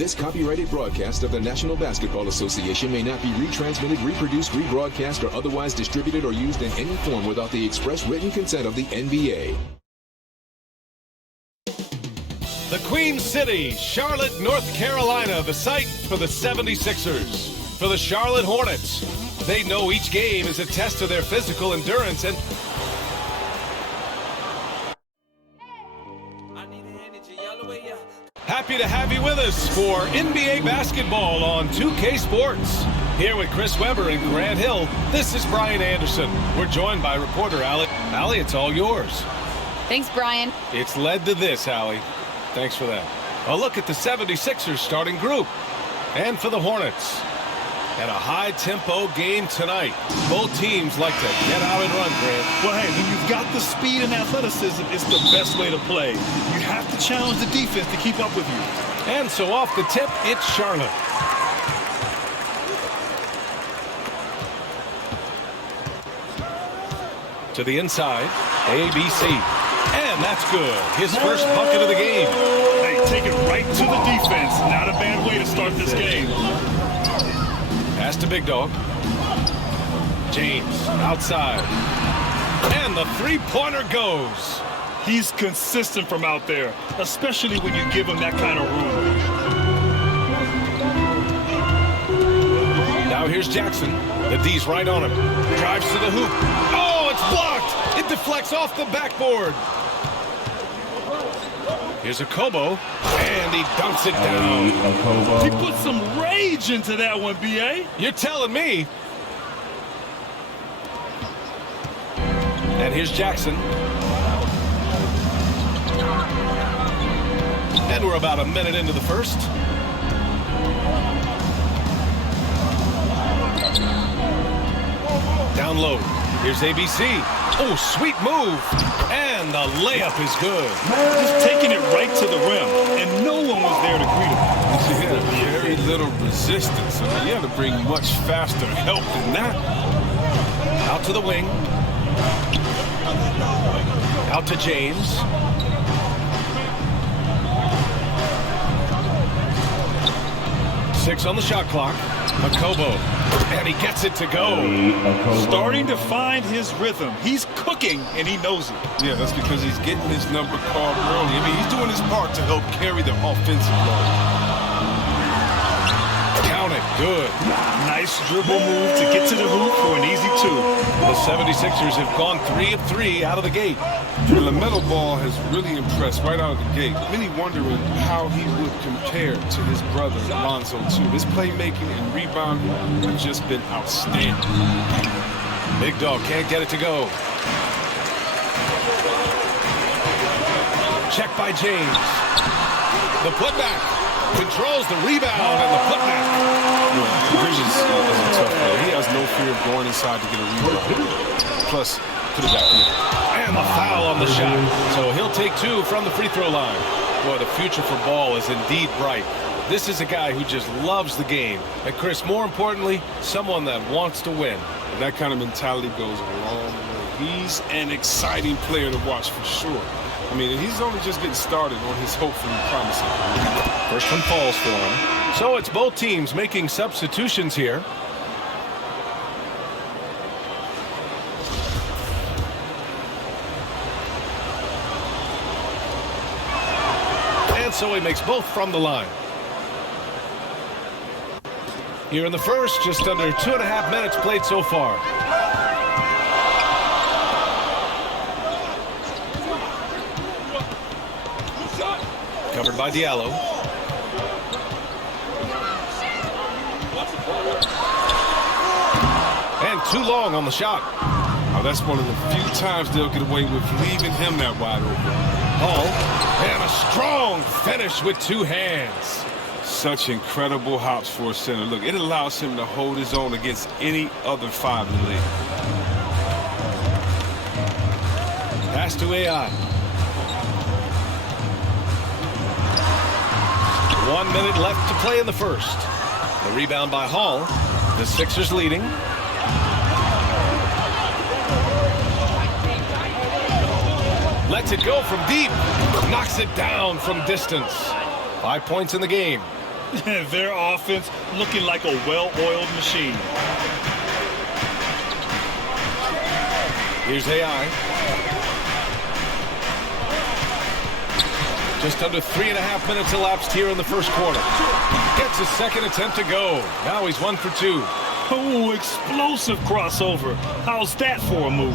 This copyrighted broadcast of the National Basketball Association may not be retransmitted, reproduced, rebroadcast, or otherwise distributed or used in any form without the express written consent of the NBA. The Queen City, Charlotte, North Carolina, the site for the 76ers. For the Charlotte Hornets, they know each game is a test of their physical endurance and happy to have you with us for NBA basketball on 2K Sports. Here with Chris Webber and Grant Hill, this is Brian Anderson. We're joined by reporter Allie. Allie, it's all yours. Thanks, Brian. It's led to this, Allie. Thanks for that. A look at the 76ers starting group. And for the Hornets. And a high-tempo game tonight. Both teams like to get out and run, Grant. Well, hey, when you've got the speed and athleticism, it's the best way to play. You have to challenge the defense to keep up with you. And so off the tip, it's Charlotte. To the inside, ABC. And that's good. His first bucket of the game. Hey, take it right to the defense. Not a bad way to start this game. Pass to Big Dog. James outside. And the three-pointer goes. He's consistent from out there, especially when you give him that kind of room. Now here's Jackson. The D's right on him. Drives to the hoop. Oh, it's blocked. It deflects off the backboard. Here's a Kobo, and he dunks it down. He put some rage into that one, B.A. You're telling me. And here's Jackson. And we're about a minute into the first. Down low. Here's ABC. Oh, sweet move. And the layup is good. Just taking it right to the rim, and no one was there to greet him. Yeah, very little resistance. I mean, you have to bring much faster help than that. Out to the wing. Out to James. Six on the shot clock. Makobo. And he gets it to go. Starting to find his rhythm. He's cooking, and he knows it. Yeah, that's because he's getting his number called early. I mean, he's doing his part to help carry the offensive load. Count it. Good. Nice dribble move to get to the hoop for an easy two. The 76ers have gone 3 of 3 out of the gate. The LaMelo Ball has really impressed right out of the gate. Many wondering how he would compare to his brother, Lonzo, too. His playmaking and rebounding have just been outstanding. Big Dog can't get it to go. Check by James. The putback. Controls the rebound and the putback. Bridges is a tough player. He has no fear of going inside to get a rebound. Plus, put it back in. And the foul on the shot. So he'll take 2 from the free throw line. Boy, the future for Ball is indeed bright. This is a guy who just loves the game. And Chris, more importantly, someone that wants to win. And that kind of mentality goes a long way. He's an exciting player to watch for sure. I mean, he's only just getting started on his hopefully promising career. First one falls for him. So it's both teams making substitutions here. And so he makes both from the line. Here in the first, just under 2.5 minutes played so far. Covered by Diallo. And too long on the shot. Oh, that's one of the few times they'll get away with leaving him that wide open. Hall. And a strong finish with 2 hands. Such incredible hops for a center. Look, it allows him to hold his own against any other 5 in the league. Pass to AI. 1 minute left to play in the first. The rebound by Hall. The Sixers leading. Lets it go from deep. Knocks it down from distance. 5 points in the game. Their offense looking like a well-oiled machine. Here's AI. Just under 3.5 minutes elapsed here in the first quarter. Gets his second attempt to go. Now he's 1 for 2. Oh, explosive crossover. How's that for a move?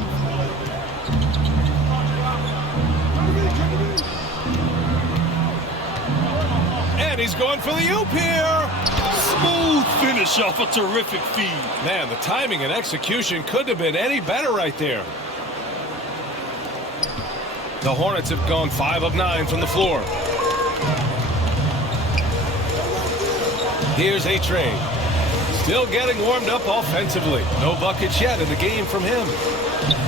And he's going for the oop here. Smooth finish off a terrific feed. Man, the timing and execution couldn't have been any better right there. The Hornets have gone 5 of 9 from the floor. Here's A-Train. Still getting warmed up offensively. No buckets yet in the game from him.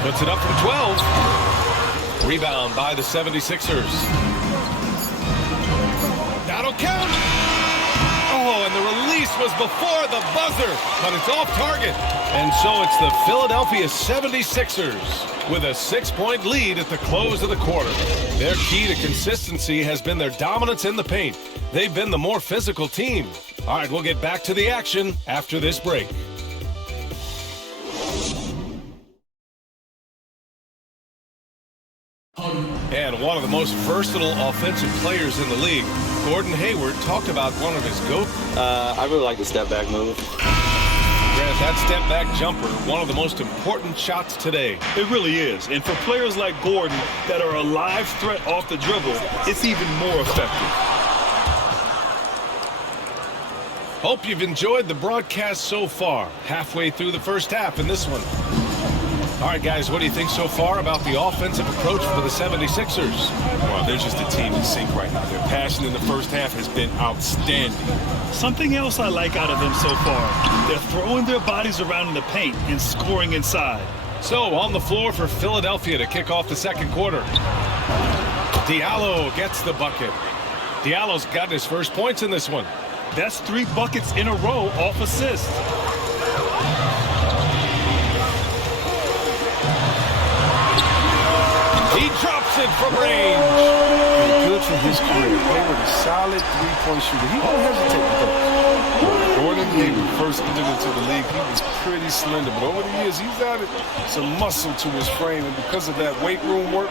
Puts it up from 12. Rebound by the 76ers. That'll count. Oh, and the release was before the buzzer, but it's off target. And so it's the Philadelphia 76ers with a 6-point lead at the close of the quarter. Their key to consistency has been their dominance in the paint. They've been the more physical team. All right, we'll get back to the action after this break. And one of the most versatile offensive players in the league, Gordon Hayward, talked about one of his I really like the step-back move. Grant, that step-back jumper, one of the most important shots today. It really is. And for players like Gordon that are a live threat off the dribble, it's even more effective. Hope you've enjoyed the broadcast so far. Halfway through the first half in this one. All right, guys, what do you think so far about the offensive approach for the 76ers? Well, they're just a team in sync right now. Their passion in the first half has been outstanding. Something else I like out of them so far, they're throwing their bodies around in the paint and scoring inside. So, on the floor for Philadelphia to kick off the second quarter. Diallo gets the bucket. Diallo's got his first points in this one. That's 3 buckets in a row off assist. He drops it from range. Good for his career. Hayward, a solid three-point shooter. He won't hesitate with those. Gordon Hayward first entered into the league. He was pretty slender, but over the years, he's added some muscle to his frame, and because of that weight room work,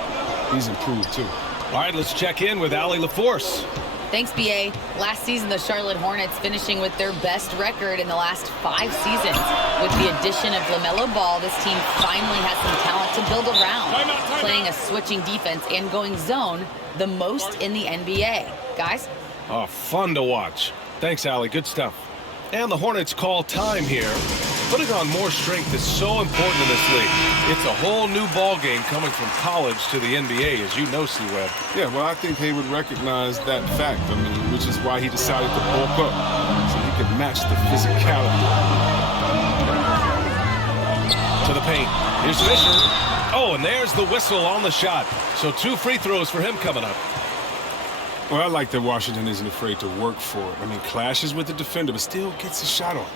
he's improved too. All right, let's check in with Allie LaForce. Thanks, BA. Last season, the Charlotte Hornets finishing with their best record in the last 5 seasons. With the addition of LaMelo Ball, this team finally has some talent to build around, playing a switching defense and going zone the most in the NBA. Guys? Oh, fun to watch. Thanks, Allie. Good stuff. And the Hornets call time here. Putting on more strength is so important in this league. It's a whole new ball game coming from college to the NBA, as you know, C-Web. Yeah, well, I think Hayward recognized that fact, which is why he decided to bulk up, so he could match the physicality. To the paint. Here's Fisher. Oh, and there's the whistle on the shot. So 2 free throws for him coming up. Well, I like that Washington isn't afraid to work for it. Clashes with the defender, but still gets a shot on.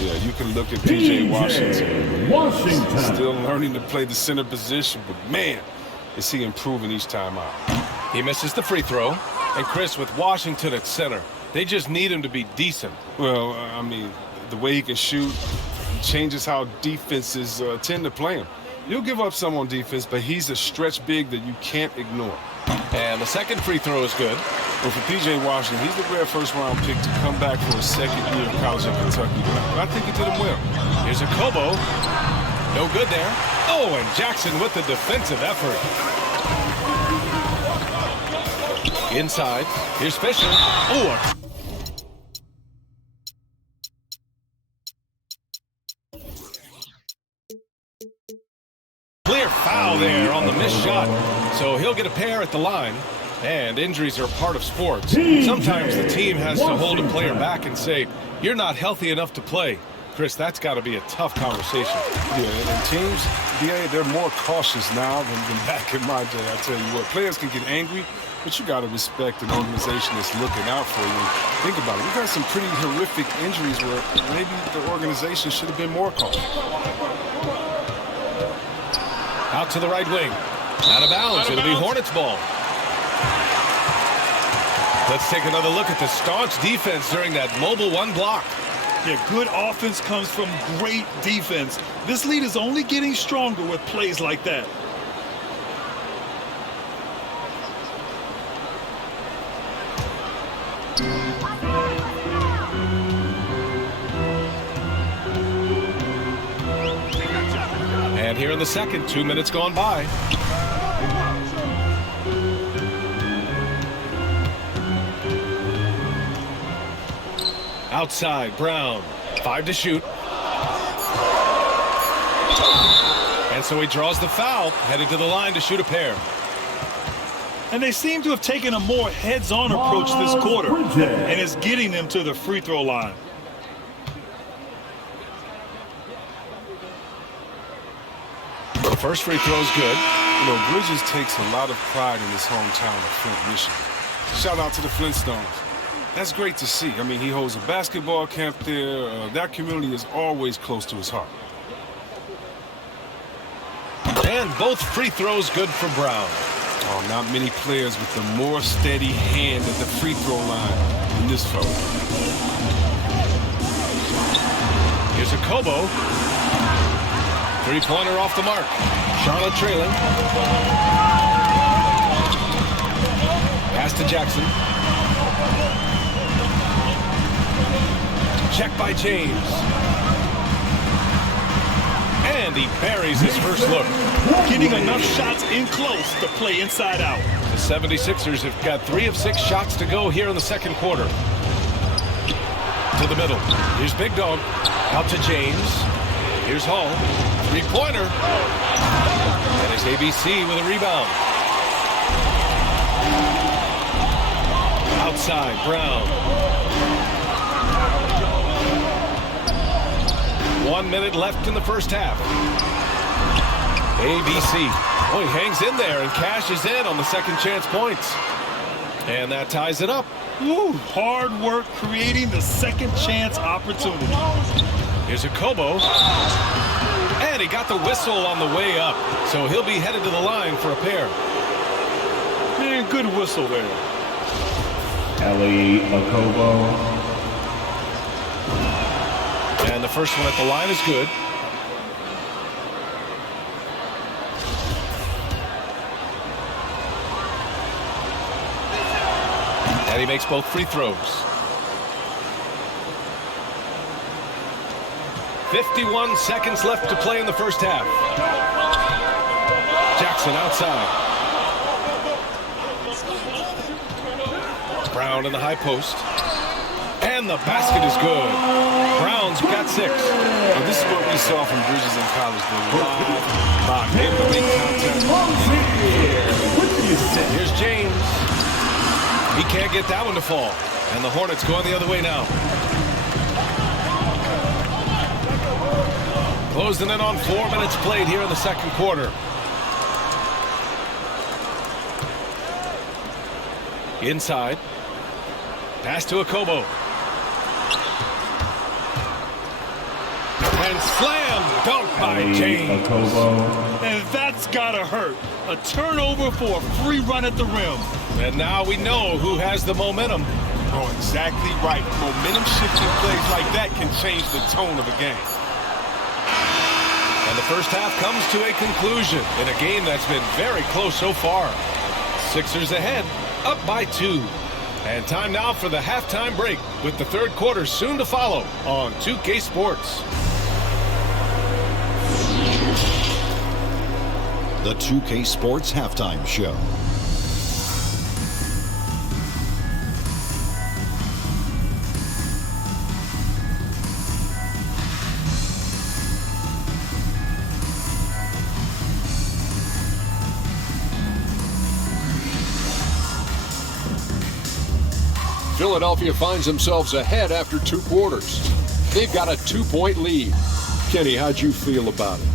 Yeah, you can look at P.J. Washington. Still learning to play the center position, but man, is he improving each time out. He misses the free throw. And Chris, with Washington at center, they just need him to be decent. Well, the way he can shoot changes how defenses tend to play him. You'll give up some on defense, but he's a stretch big that you can't ignore. And the second free throw is good. Well, for P.J. Washington, he's the rare first-round pick to come back for his second year of college in Kentucky. But I think he did him well. Here's a Kobo. No good there. Oh, and Jackson with the defensive effort. Inside. Here's Fisher. Oh, clear foul there on the missed shot. So he'll get a pair at the line. And injuries are part of sports. Sometimes the team has to hold a player back and say, you're not healthy enough to play. Chris, that's got to be a tough conversation. Yeah, and teams, they're more cautious now than back in my day. I tell you what, players can get angry, but you got to respect an organization that's looking out for you. Think about it. We've had some pretty horrific injuries where maybe the organization should have been more cautious. Out to the right wing. Out of bounds. It'll be Hornets ball. Let's take another look at the staunch defense during that mobile one block. Yeah, good offense comes from great defense. This lead is only getting stronger with plays like that. And here in the second, 2 minutes gone by. Outside, Brown. 5 to shoot. And so he draws the foul, headed to the line to shoot a pair. And they seem to have taken a more heads-on approach this quarter, and it's getting them to the free throw line. The first free throw is good. You know, Bridges takes a lot of pride in his hometown of Flint, Michigan. Shout out to the Flintstones. That's great to see. I mean, he holds a basketball camp there. That community is always close to his heart. And both free throws good for Brown. Oh, not many players with a more steady hand at the free throw line than this fella. Here's a Kobo. Three-pointer off the mark. Charlotte trailing. Pass to Jackson. Check by James. And he buries his first look. Getting enough shots in close to play inside out. The 76ers have got 3 of 6 shots to go here in the second quarter. To the middle. Here's Big Dog. Out to James. Here's Hall. Three-pointer. And it's ABC with a rebound. Outside, Brown. 1 minute left in the first half. ABC. Oh, he hangs in there and cashes in on the second chance points. And that ties it up. Woo, hard work creating the second chance opportunity. Here's a Kobo. And he got the whistle on the way up. So he'll be headed to the line for a pair. Man, good whistle there. Ellie Okobo. And the first one at the line is good. And he makes both free throws. 51 seconds left to play in the first half. Jackson outside. Brown in the high post. And the basket is good. Brown's got 6. Well, this is what we saw from Bridges in college. Able to make contact. Here's James. He can't get that one to fall. And the Hornets going the other way now. Closing in on 4 minutes played here in the second quarter. Inside. Pass to Okobo. And slam dunk by James. And that's gotta hurt. A turnover for a free run at the rim. And now we know who has the momentum. Oh, exactly right. Momentum shifting plays like that can change the tone of a game. And the first half comes to a conclusion in a game that's been very close so far. Sixers ahead, up by 2. And time now for the halftime break with the third quarter soon to follow on 2K Sports. The 2K Sports Halftime Show. Philadelphia finds themselves ahead after 2 quarters. They've got a 2-point lead. Kenny, how'd you feel about it?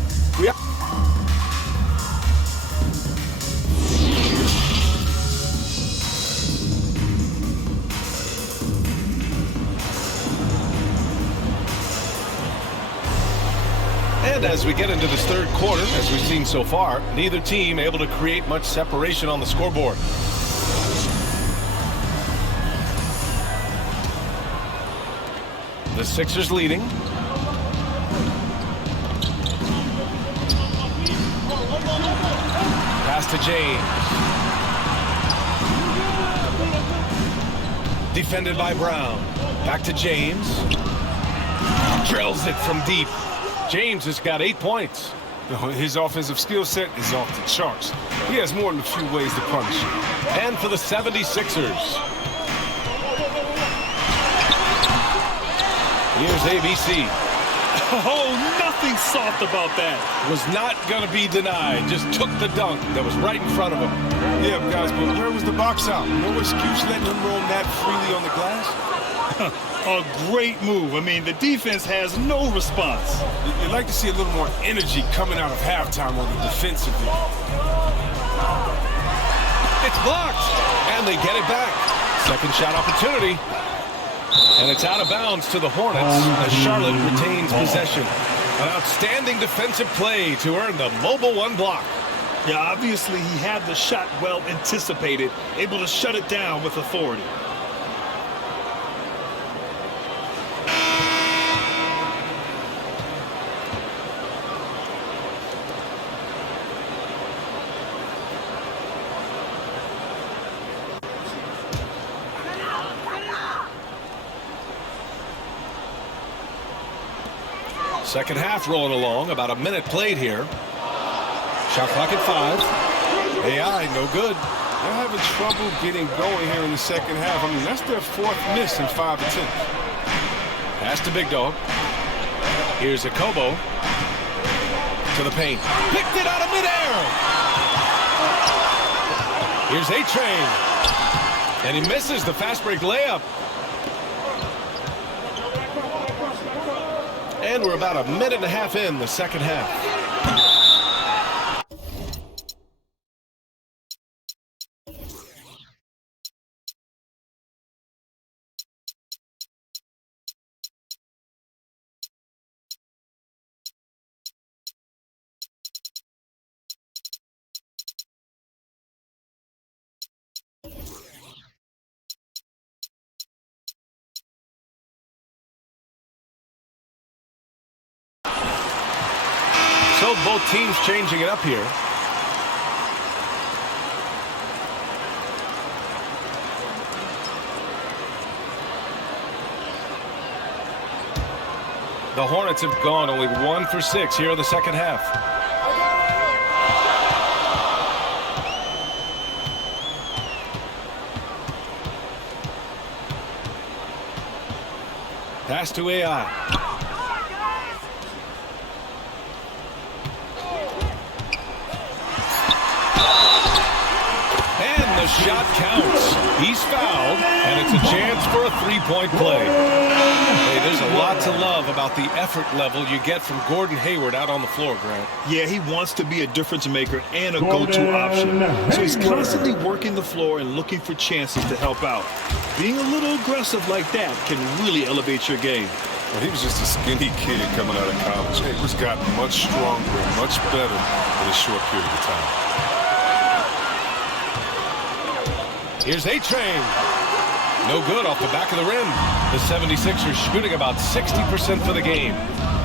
And as we get into this third quarter, as we've seen so far, neither team able to create much separation on the scoreboard. The Sixers leading. Pass to James. Defended by Brown. Back to James. Drills it from deep. James has got 8 points. His offensive skill set is off the charts. He has more than a few ways to punish. And for the 76ers. Here's ABC. Oh, nothing soft about that. Was not going to be denied. Just took the dunk that was right in front of him. Yeah, guys, but where was the box out? No excuse letting him roam that freely on the glass? A great move. I mean, the defense has no response. You'd like to see a little more energy coming out of halftime on the defensive end. It's blocked, and they get it back. Second shot opportunity. And it's out of bounds to the Hornets as Charlotte retains possession. An outstanding defensive play to earn the mobile 1 block. Yeah, obviously he had the shot well anticipated, able to shut it down with authority. Second half rolling along, about a minute played here. Shot clock at 5. AI, no good. They're having trouble getting going here in the second half. I mean, that's their 4th miss in 5 attempts. Pass to Big Dog. Here's Akobo. To the paint. Picked it out of midair. Here's A-Train. And he misses the fast break layup. And we're about a minute and a half in the second half. So both teams changing it up here. The Hornets have gone only 1 for 6 here in the second half. Pass to AI. The shot counts. He's fouled, and it's a chance for a 3-point play. Hey, there's a lot to love about the effort level you get from Gordon Hayward out on the floor, Grant. Yeah, he wants to be a difference maker and a go-to option. So he's constantly working the floor and looking for chances to help out. Being a little aggressive like that can really elevate your game. Well, he was just a skinny kid coming out of college. Hayward's gotten much stronger and much better in a short period of time. Here's A-Train. No good off the back of the rim. The 76ers shooting about 60% for the game.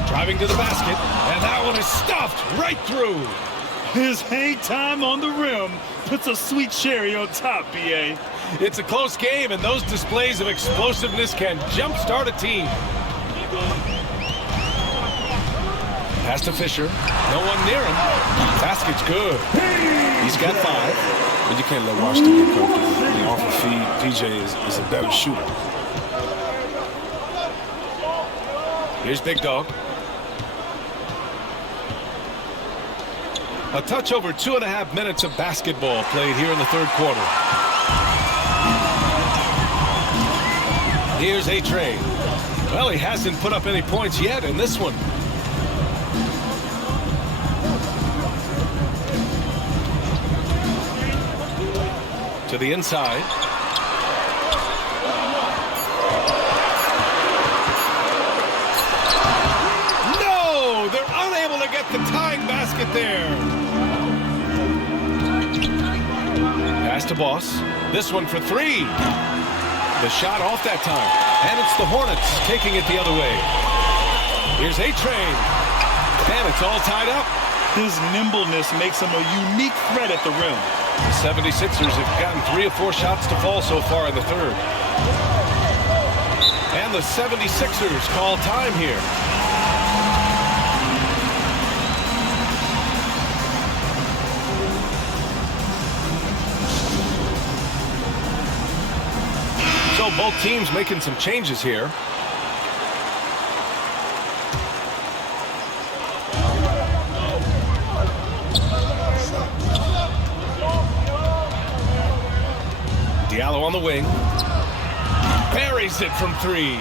Driving to the basket, and that one is stuffed right through. His hang time on the rim puts a sweet cherry on top, B.A. It's a close game, and those displays of explosiveness can jumpstart a team. Pass to Fisher. No one near him. Basket's good. He's got 5. But you can't let Washington get comfortable. Off the feed, PJ is a better shooter. Here's Big Dog. A touch over 2.5 minutes of basketball played here in the third quarter. Here's A-Train. Well, he hasn't put up any points yet in this one. To the inside. No! They're unable to get the tying basket there. Pass to Boss. This one for 3. The shot off that time. And it's the Hornets taking it the other way. Here's A-Train. And it's all tied up. His nimbleness makes him a unique threat at the rim. The 76ers have gotten 3 or 4 shots to fall so far in the third. And the 76ers call time here. So both teams making some changes here. Diallo on the wing. Buries it from 3.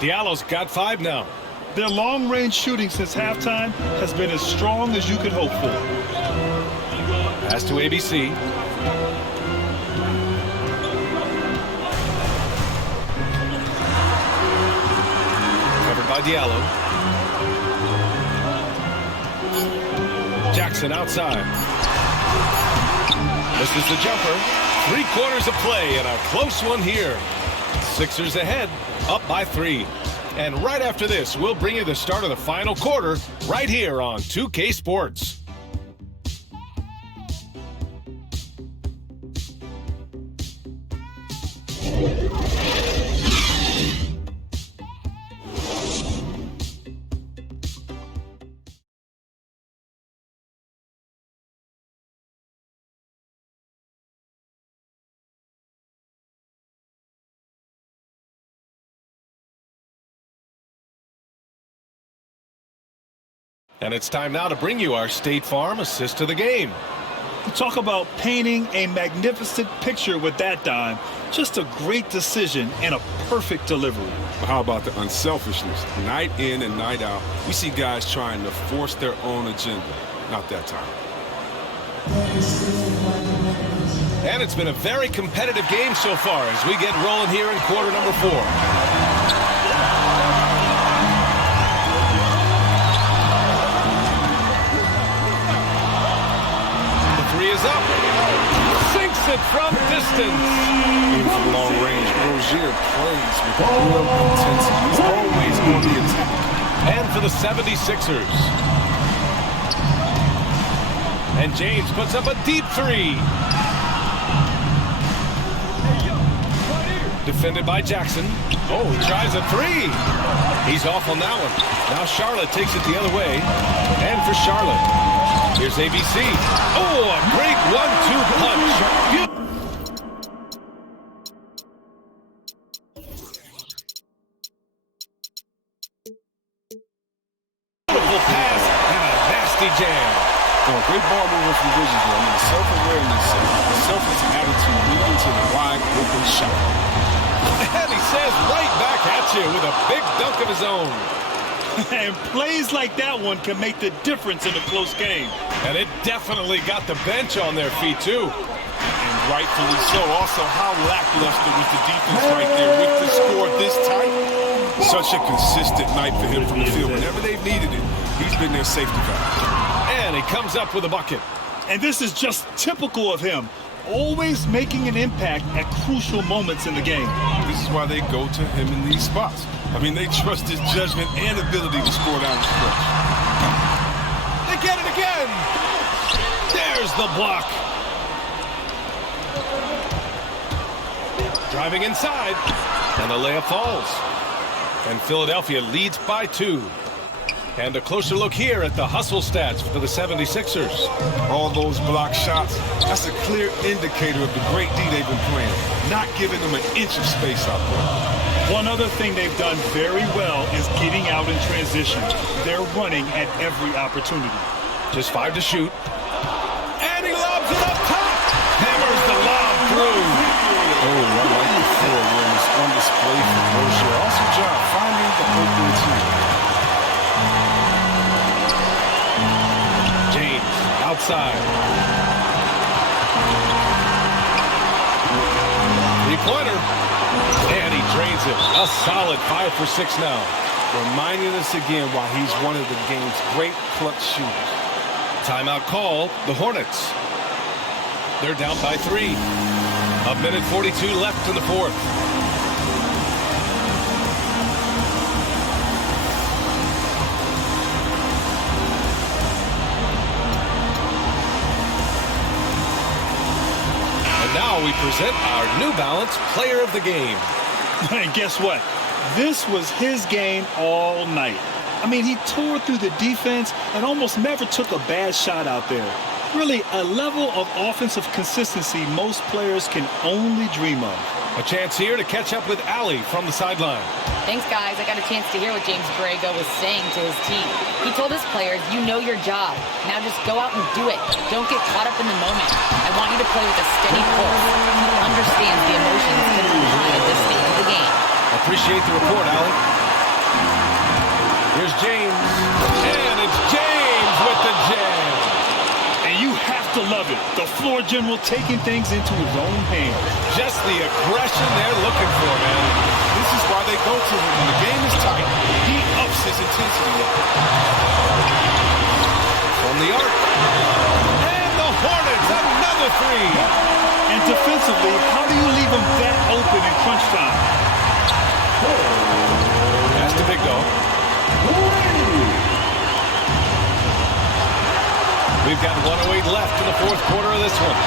Diallo's got 5 now. Their long-range shooting since halftime has been as strong as you could hope for. Pass to ABC. Covered by Diallo. Jackson outside. This is the jumper. 3 quarters of play and a close one here. Sixers ahead, up by 3. And right after this, we'll bring you the start of the final quarter right here on 2K Sports. And it's time now to bring you our State Farm assist to the game. Talk about painting a magnificent picture with that dime. Just a great decision and a perfect delivery. How about the unselfishness? Night in and night out, we see guys trying to force their own agenda. Not that time. And it's been a very competitive game so far as we get rolling here in quarter number 4. Is up. Sinks it from distance. Even from long range, Rozier plays with real intensity. He's always on the attack. And for the 76ers. And James puts up a deep 3. Defended by Jackson. Oh, he tries a 3. He's off on that one. Now Charlotte takes it the other way. And for Charlotte. Here's ABC. Oh, a great 1-2 punch. Beautiful pass and a nasty jam. Oh, great ball movement from Bridges. I mean, the self-awareness, the selfish attitude leading to the wide open shot. And he says right back at you with a big dunk of his own. And plays like that one can make the difference in a close game. And it definitely got the bench on their feet, too. And rightfully so. Also, how lackluster was the defense right there with the score this tight. Such a consistent night for him from the field. Whenever they've needed it, he's been their safety valve. And he comes up with a bucket. And this is just typical of him. Always making an impact at crucial moments in the game. This is why they go to him in these spots. I mean, they trust his judgment and ability to score down the stretch. They get it again. There's the block. Driving inside. And the layup falls. And Philadelphia leads by 2. And a closer look here at the hustle stats for the 76ers. All those block shots, that's a clear indicator of the great D they've been playing. Not giving them an inch of space out there. One other thing they've done very well is getting out in transition. They're running at every opportunity. Just 5 to shoot. And he lobs it up top. Hammers the lob through. Oh, I like the floor awareness on display for Rozier. Awesome job finding the open team. James outside. 3-pointer. And he drains it. A solid 5 for 6 now. Reminding us again why he's one of the game's great clutch shooters. Timeout call, the Hornets. They're down by 3. A minute 42 left in the fourth. present our New Balance Player of the Game. And guess what? This was his game all night. I mean, he tore through the defense and almost never took a bad shot out there. Really, a level of offensive consistency most players can only dream of. A chance here to catch up with Allie from the sideline. Thanks, guys. I got a chance to hear what James Borrego was saying to his team. He told his players, you know your job. Now just go out and do it. Don't get caught up in the moment. I want you to play with a steady pulse. He understands the emotions can be high at this stage of the game. Appreciate the report, Allie. Here's James. And it's James with the jam. And you have to love it. The floor general taking things into his own hands. Just the aggression they're looking for, man. This is why they go to him when the game is tight. He ups his intensity. From the arc. And the Hornets, another three. And defensively, how do you leave him that open in crunch time? That's the big dog. We've got 1:08 left in the fourth quarter of this one.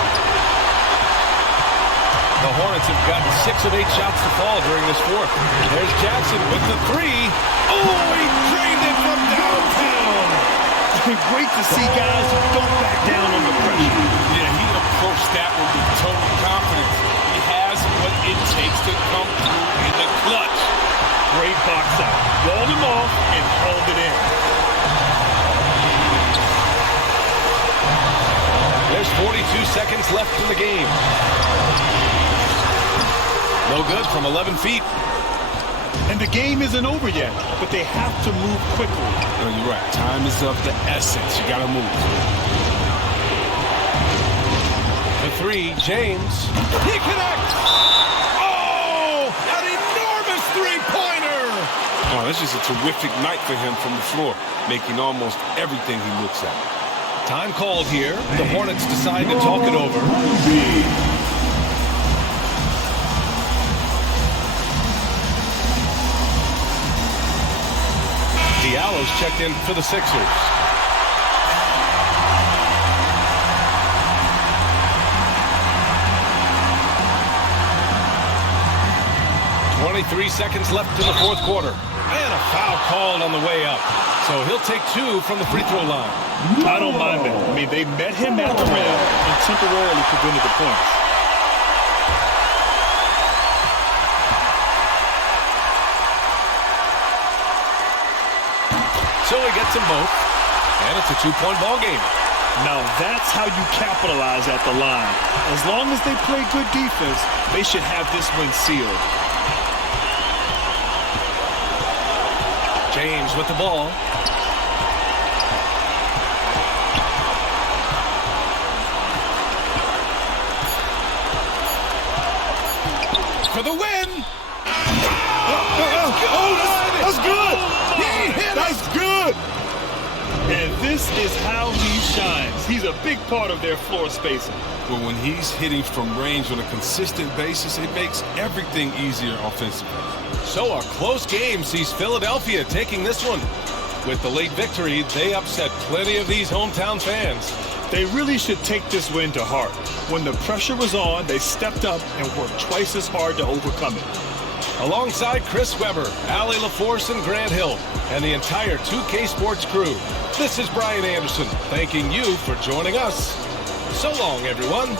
The Hornets have gotten 6 of 8 shots to fall during this fourth. There's Jackson with the three. Oh, he drained it from downtown. Great to see guys who don't back down under pressure. Yeah, he approached that one with total confidence. He has what it takes to come through in the clutch. Great box out. Rolled him off and held it in. There's 42 seconds left in the game. No good from 11 feet. And the game isn't over yet, but they have to move quickly. No, you're right. Time is of the essence. You got to move. The three, James. He connects! Oh! An enormous three-pointer! Oh, that's just a terrific night for him from the floor, making almost everything he looks at. Time called here. The Hornets decide to talk it over. Diallo's checked in for the Sixers. .23 seconds left in the fourth quarter. And a foul called on the way up. So he'll take 2 from the free throw line. I don't mind that. I mean, they met him at the rim and temporarily prevented the points. So he gets them both, and it's a 2-point ball game. Now that's how you capitalize at the line. As long as they play good defense, they should have this win sealed. James with the ball. For the win! That's good! He hit That's good! And this is how he shines. He's a big part of their floor spacing. But when he's hitting from range on a consistent basis, it makes everything easier offensively. So a close game sees Philadelphia taking this one. With the late victory, they upset plenty of these hometown fans. They really should take this win to heart. When the pressure was on, they stepped up and worked twice as hard to overcome it. Alongside Chris Webber, Allie LaForce, and Grant Hill, and the entire 2K Sports crew, this is Brian Anderson, thanking you for joining us. So long, everyone.